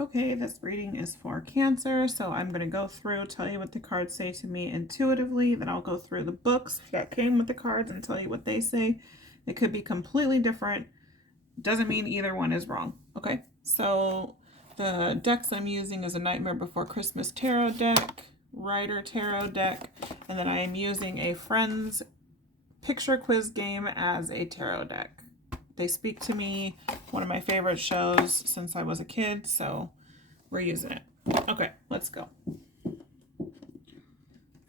Okay, this reading is for Cancer, so I'm going to go through, tell you what the cards say to me intuitively, then I'll go through the books that came with the cards and tell you what they say. It could be completely different. Doesn't mean either one is wrong, okay? So the decks I'm using is a Nightmare Before Christmas tarot deck, Rider tarot deck, and then I am using a friend's picture quiz game as a tarot deck. They speak to me, one of my favorite shows since I was a kid, so we're using it. Okay, let's go.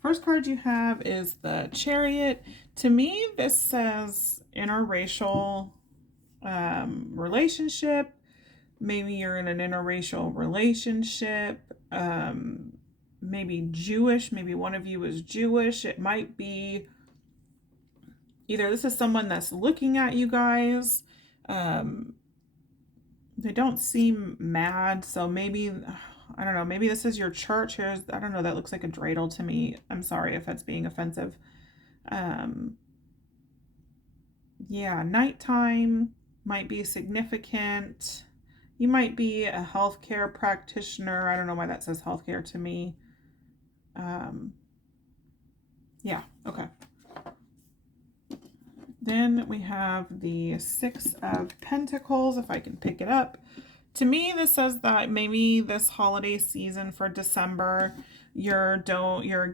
First card you have is the Chariot. To me, this says interracial relationship. Maybe you're in an interracial relationship. Maybe Jewish. Maybe one of you is Jewish. It might be either this is someone that's looking at you guys. They don't seem mad, so maybe, I don't know, maybe this is your church. Here's, I don't know, that looks like a dreidel to me. I'm sorry if that's being offensive. Yeah, nighttime might be significant. You might be a healthcare practitioner. I don't know why that says healthcare to me. Yeah, okay. Then we have the Six of Pentacles, if I can pick it up. To me, this says that maybe this holiday season for December, you're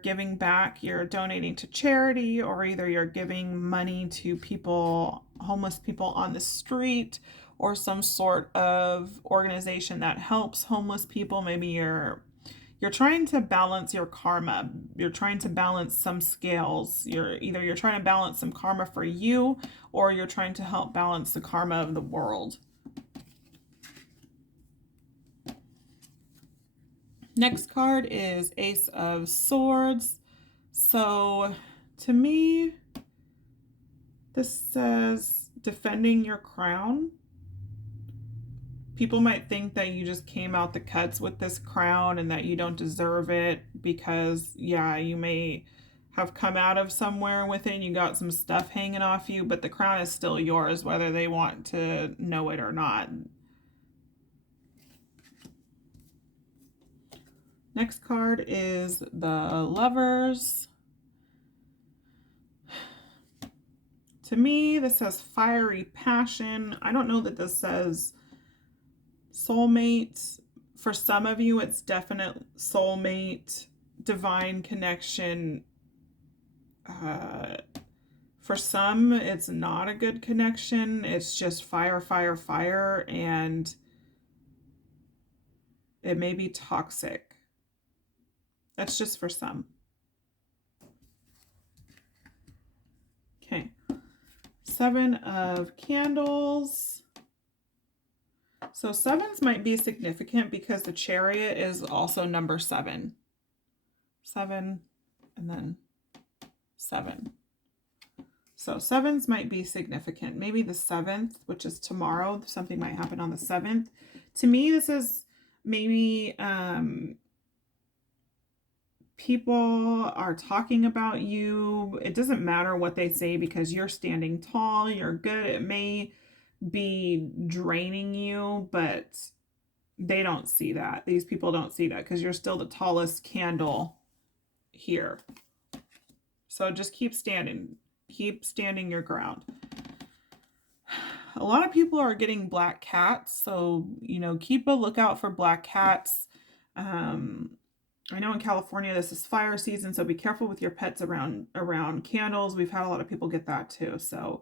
giving back, you're donating to charity, or either you're giving money to people, homeless people on the street, or some sort of organization that helps homeless people. Maybe you're trying to balance your karma. You're trying to balance some scales. You're trying to balance some karma for you, or you're trying to help balance the karma of the world. Next card is Ace of Swords. So to me, this says defending your crown. People might think that you just came out the cuts with this crown and that you don't deserve it because, yeah, you may have come out of somewhere with it and you got some stuff hanging off you, but the crown is still yours whether they want to know it or not. Next card is the Lovers. To me, this says fiery passion. I don't know that this says soulmate. For some of you, it's definite soulmate, divine connection. For some, it's not a good connection. It's just fire, fire, fire, and it may be toxic. That's just for some. Okay. Seven of Candles. So sevens might be significant because the Chariot is also number 7. 7 and then 7. So sevens might be significant. Maybe the 7th, which is tomorrow, something might happen on the 7th. To me, this is maybe people are talking about you. It doesn't matter what they say because you're standing tall, you're good. It may be draining you, but they don't see that. These people don't see that because you're still the tallest candle here. So just keep standing. Keep standing your ground. A lot of people are getting black cats, so, keep a lookout for black cats. I know in California this is fire season, so be careful with your pets around candles. We've had a lot of people get that too. So,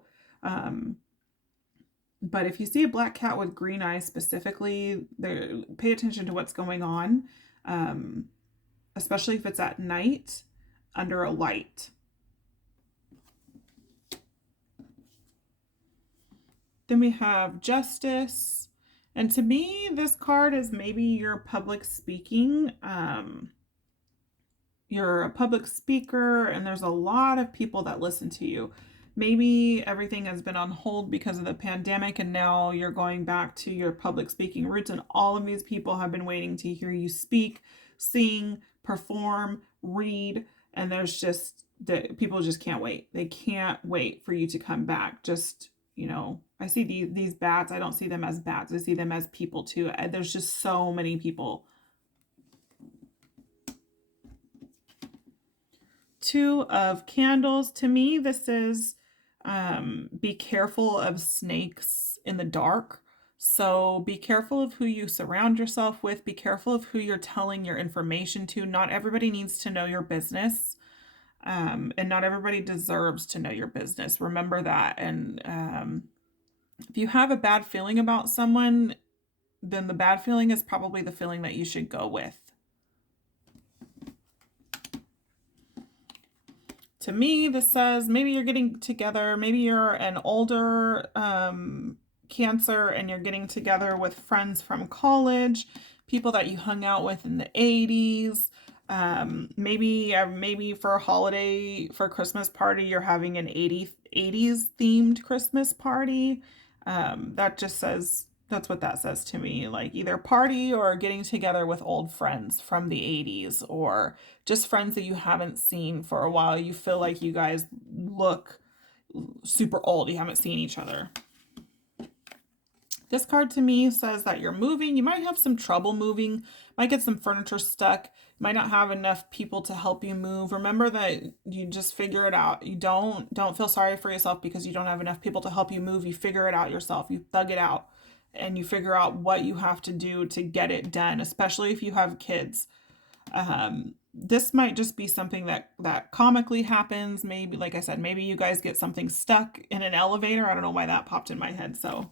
but if you see a black cat with green eyes specifically, pay attention to what's going on, especially if it's at night under a light. Then we have Justice. And to me, this card is maybe your public speaking. You're a public speaker and there's a lot of people that listen to you. Maybe everything has been on hold because of the pandemic and now you're going back to your public speaking roots, and all of these people have been waiting to hear you speak, sing, perform, read, and there's just, the people just can't wait. They can't wait for you to come back. Just, you know, I see these bats. I don't see them as bats. I see them as people too. There's just so many people. Two of Candles. To me, this is be careful of snakes in the dark. So be careful of who you surround yourself with. Be careful of who you're telling your information to. Not everybody needs to know your business. And not everybody deserves to know your business. Remember that. And if you have a bad feeling about someone, then the bad feeling is probably the feeling that you should go with. To me, this says maybe you're getting together, maybe you're an older Cancer and you're getting together with friends from college, people that you hung out with in the 80s. Maybe for a holiday, for a Christmas party, you're having an 80s themed Christmas party. That just says, that's what that says to me. Like either party or getting together with old friends from the 80s or just friends that you haven't seen for a while. You feel like you guys look super old. You haven't seen each other. This card to me says that you're moving. You might have some trouble moving, might get some furniture stuck, might not have enough people to help you move. Remember that you just figure it out. You don't feel sorry for yourself because you don't have enough people to help you move. You figure it out yourself. You thug it out and you figure out what you have to do to get it done, especially if you have kids. This might just be something that comically happens. Maybe, like I said, maybe you guys get something stuck in an elevator. I don't know why that popped in my head. So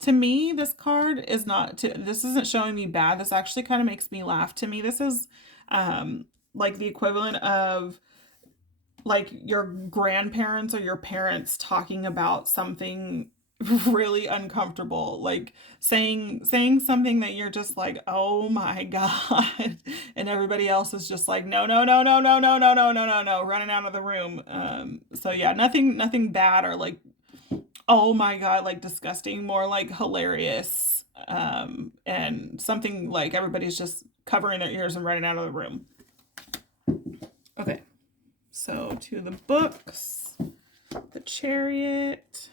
to me, this card is this isn't showing me bad. This actually kind of makes me laugh. To me, this is like the equivalent of like your grandparents or your parents talking about something really uncomfortable, like saying something that you're just like, oh my God. And everybody else is just like, no, no, no, no, no, no, no, no, no, no, no, running out of the room. So yeah, nothing bad or like, oh my God, like disgusting, more like hilarious. And something like everybody's just covering their ears and running out of the room. Okay, so to the books, the Chariot.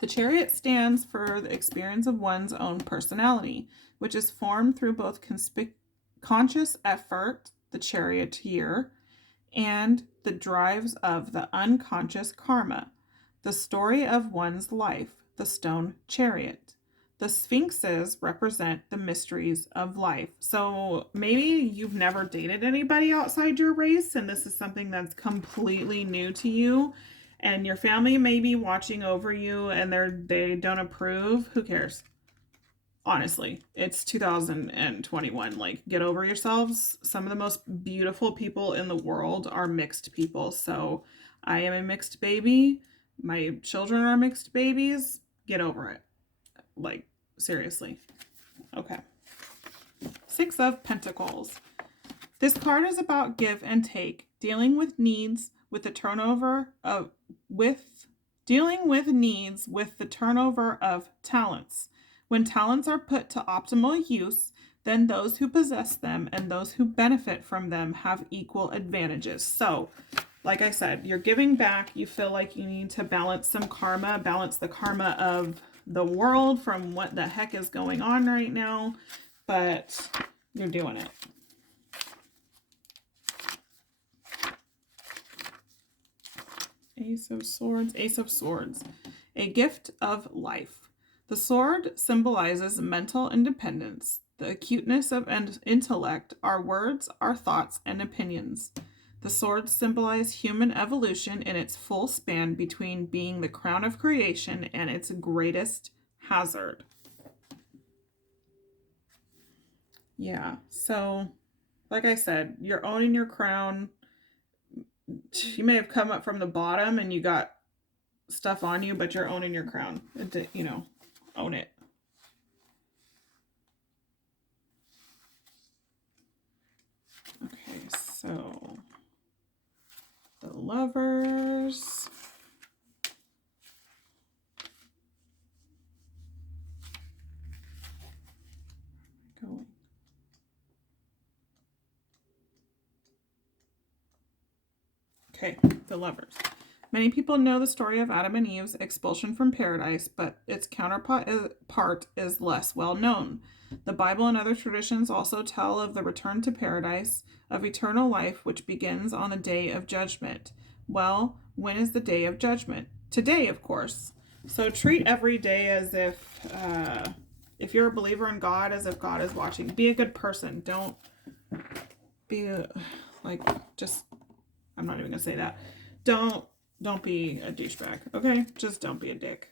The Chariot stands for the experience of one's own personality, which is formed through both conscious effort, the charioteer, and the drives of the unconscious karma, the story of one's life, the stone chariot. The sphinxes represent the mysteries of life. So maybe you've never dated anybody outside your race, and this is something that's completely new to you, and your family may be watching over you and they don't approve. Who cares? Honestly, it's 2021. Like, get over yourselves. Some of the most beautiful people in the world are mixed people. So I am a mixed baby. My children are mixed babies. Get over it. Like, seriously. Okay. Six of Pentacles. This card is about give and take, dealing with needs with the turnover of the turnover of talents. When talents are put to optimal use, then those who possess them and those who benefit from them have equal advantages. So, like I said, you're giving back. You feel like you need to balance some karma, balance the karma of the world from what the heck is going on right now, but you're doing it. Ace of Swords, Ace of Swords. A gift of life. The sword symbolizes mental independence, the acuteness of intellect, our words, our thoughts, and opinions. The swords symbolize human evolution in its full span between being the crown of creation and its greatest hazard. Yeah, so like I said, you're owning your crown. You may have come up from the bottom and you got stuff on you, but you're owning your crown. You know, own it. Okay, so the Lovers. Going. Okay, the Lovers. Many people know the story of Adam and Eve's expulsion from paradise, but its counterpart is less well known. The Bible and other traditions also tell of the return to paradise, of eternal life, which begins on the day of judgment. Well, when is the day of judgment? Today, of course. So treat every day as if you're a believer in God, as if God is watching. Be a good person. Don't be just, I'm not even going to say that. Don't be a douchebag, okay? Just don't be a dick.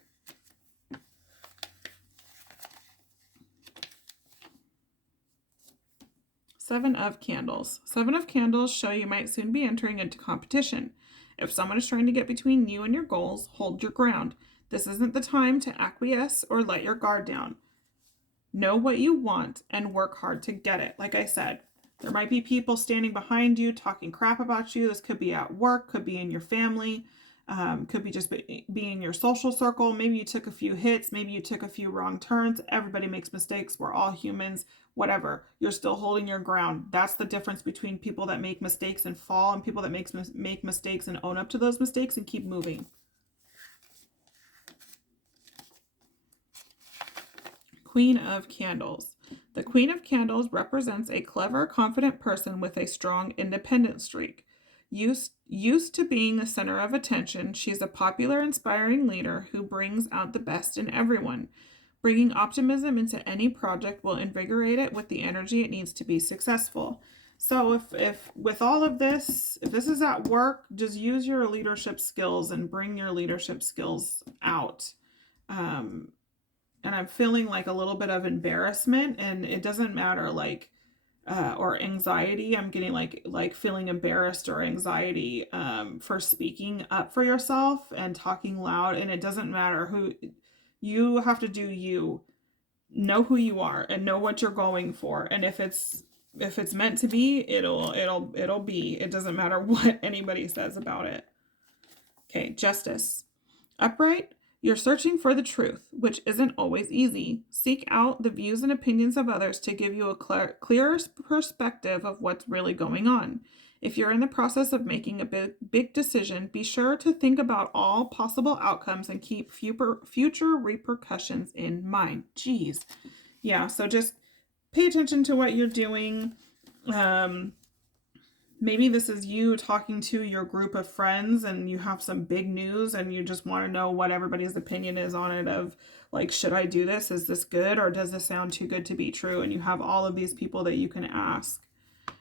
Seven of Candles. Seven of Candles show you might soon be entering into competition. If someone is trying to get between you and your goals, hold your ground. This isn't the time to acquiesce or let your guard down. Know what you want and work hard to get it. Like I said, there might be people standing behind you talking crap about you. This could be at work, could be in your family. Could be just be in your social circle. Maybe you took a few hits. Maybe you took a few wrong turns. Everybody makes mistakes. We're all humans. Whatever. You're still holding your ground. That's the difference between people that make mistakes and fall and people that make mistakes and own up to those mistakes and keep moving. Queen of Candles. The Queen of Candles represents a clever, confident person with a strong independent streak. Used to being the center of attention, she's a popular, inspiring leader who brings out the best in everyone. Bringing optimism into any project will invigorate it with the energy it needs to be successful. So if with all of this, if this is at work, just use your leadership skills and bring your leadership skills out. And I'm feeling like a little bit of embarrassment, and it doesn't matter or anxiety. I'm getting like feeling embarrassed or anxiety for speaking up for yourself and talking loud. And it doesn't matter who you have to do. You know who you are and know what you're going for. And if it's meant to be, it'll be. It doesn't matter what anybody says about it. Okay, Justice. Upright. You're searching for the truth, which isn't always easy. Seek out the views and opinions of others to give you a clearer perspective of what's really going on. If you're in the process of making a big decision, be sure to think about all possible outcomes and keep future repercussions in mind. Jeez. Yeah, so just pay attention to what you're doing. Maybe this is you talking to your group of friends and you have some big news and you just want to know what everybody's opinion is on it of like, should I do this? Is this good? Or does this sound too good to be true? And you have all of these people that you can ask.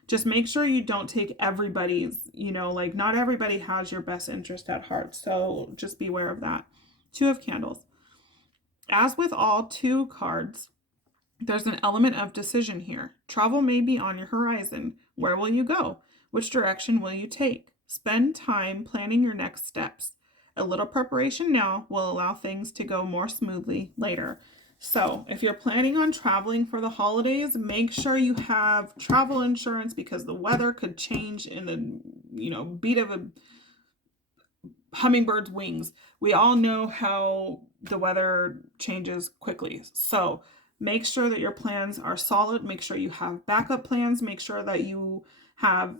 Just make sure you don't take everybody's, not everybody has your best interest at heart. So just beware of that. Two of Candles. As with all two cards, there's an element of decision here. Travel may be on your horizon. Where will you go? Which direction will you take? Spend time planning your next steps. A little preparation now will allow things to go more smoothly later. So if you're planning on traveling for the holidays, make sure you have travel insurance because the weather could change in the beat of a hummingbird's wings. We all know how the weather changes quickly. So make sure that your plans are solid. Make sure you have backup plans. Make sure that you have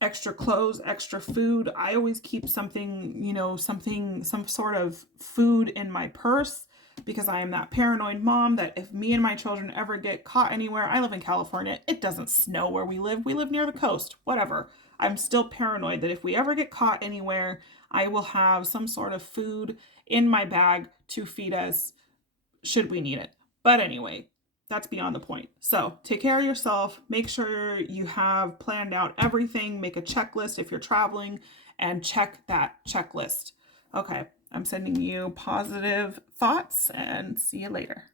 extra clothes, extra food. I always keep something, some sort of food in my purse because I am that paranoid mom that if me and my children ever get caught anywhere, I live in California, it doesn't snow where we live. We live near the coast, whatever. I'm still paranoid that if we ever get caught anywhere, I will have some sort of food in my bag to feed us should we need it. But anyway, that's beyond the point. So take care of yourself. Make sure you have planned out everything. Make a checklist if you're traveling and check that checklist. Okay, I'm sending you positive thoughts and see you later.